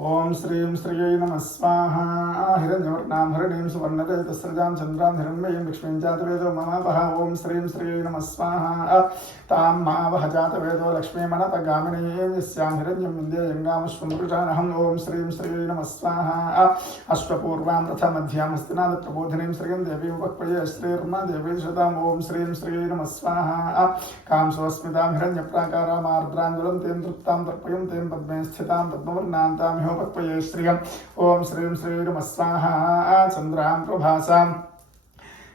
ओं श्रीं श्रियै नमः स्वाहा हिरण्यवर्णां हरिणीं सुवर्णरजतस्रजां चन्द्रां हिरण्मयीं लक्ष्मीं जातवेदो ममावह ओं श्रीं श्रियै नमः स्वाहा तां मावह जातवेदो लक्ष्मीमनपगामिनीं यस्यां हिरण्यं विन्द्ययङ्गामश्वं पुरुषानहम् ओं श्रीं श्रियै नमः स्वाहा अश्वपूर्वां रथमध्यां हस्तिनादप्रबोधिनीं श्रियं देवीं वक्पये श्रीर्मा देवी शताम् ओं श्रीं श्रियै नमः स्वाहा कां स्वस्मितां हिरण्यप्राकारामार्द्राञ्जलन्तीं तृप्तां तर्पयन्तीं पद्मे स्थितां पद्मवर्णान्तां पक्वये श्रियम् ओं श्रीं श्री नमः स्वाहा चन्द्रां प्रभासां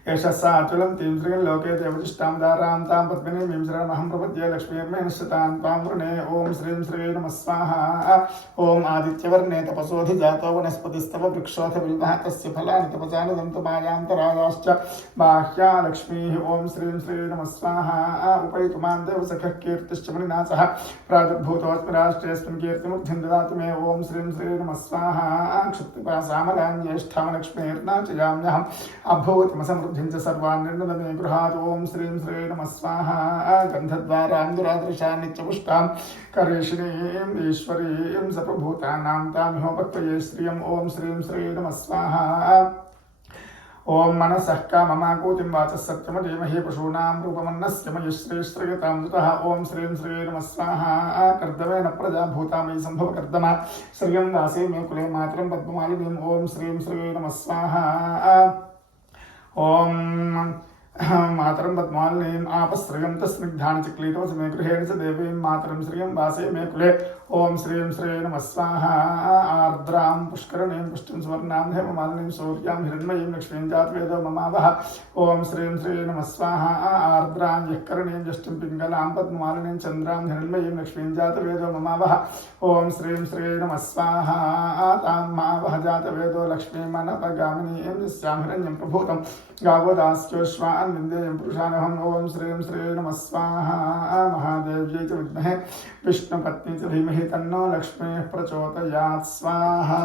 यशसा अचुलन्तीं श्रियं लोके देवतिष्ठां दारां तां पद्मिनीं शरणमहं प्रपद्ये लक्ष्मीर्मे निश्चितां त्वां वृणे ओं श्रीं श्री नमः स्वाहा ओं आदित्यवर्णे तपसोऽधिजातो वनस्पतिस्तव वृक्षोऽथ बिल्वः तस्य फलानि तपसानि दन्तमायान्तरायाश्च बाह्या लक्ष्मीः ओं श्रीं श्री नमः स्वाहा उपैतुमां देवसखः कीर्तिश्च मुनिनाथः प्रादुर्भूतोऽस्मि राष्ट्रेऽस्मिन् कीर्तिमुग्धिं ददातु मे ओं श्रीं श्री नमः स्वाहा क्षुत्पिपासामलां ज्येष्ठां लक्ष्मीर्नाचयाम्यहम् अभूतिमसमृद्धिं च सर्वान् निर्णदमे गृहात् ओं श्रीं श्री नमः स्वाहा गन्धद्वारान्दुरादृशां नित्यपुष्टां करेशिनीं ईश्वरीं सर्वभूतानां तामिहोपक्वये श्रियम् ओं श्रीं श्री नमः स्वाहा ओं मनसः काममाकूतिं वाचः सत्यमधीमहि पशूनां रूपमन्नस्य मयि श्रीश्रयतां दुतः ओं श्रीं श्री नमः स्वाहा कर्दमेन प्रजा भूतामयि सम्भव कर्दमा श्रियं वासे मे कुले मातरं पद्ममालिनीं ओं श्रीं श्री नमः स्वाहा ओं मातरं पद्मालिनीम् आपश्रियं तस्निग्धानि चिक्लीतो मे गृहेण च देवीं मातरं श्रियं वासे मे कुले ओं श्रीं श्री नमः स्वाहा आर्द्रां पुष्करणीं पुष्टिं सुवर्णां हेममालिनीं सूर्यां हिरण्मयीं लक्ष्मीं जातवेदो ममावह ओं श्रीं श्री नमः स्वाहा आर्द्रां यःकरणीं यष्टिं पिङ्गलां पद्ममालिनीं चन्द्रां हिरण्मयीं लक्ष्मीं जातवेदो ममावह ओं श्रीं श्री नमः स्वाहा तां मावह जातवेदो लक्ष्मीमनपगामिनीं यस्यां हिरण्यं प्रभूतं गावोदास्योश्वान् विन्द्ययं पुरुषानहम् ओं श्रीं श्री नमः स्वाहा महादेव्यै च विद्महे विष्णुपत्नी च धीमहि तन्नो लक्ष्मीः प्रचोदयात् स्वाहा।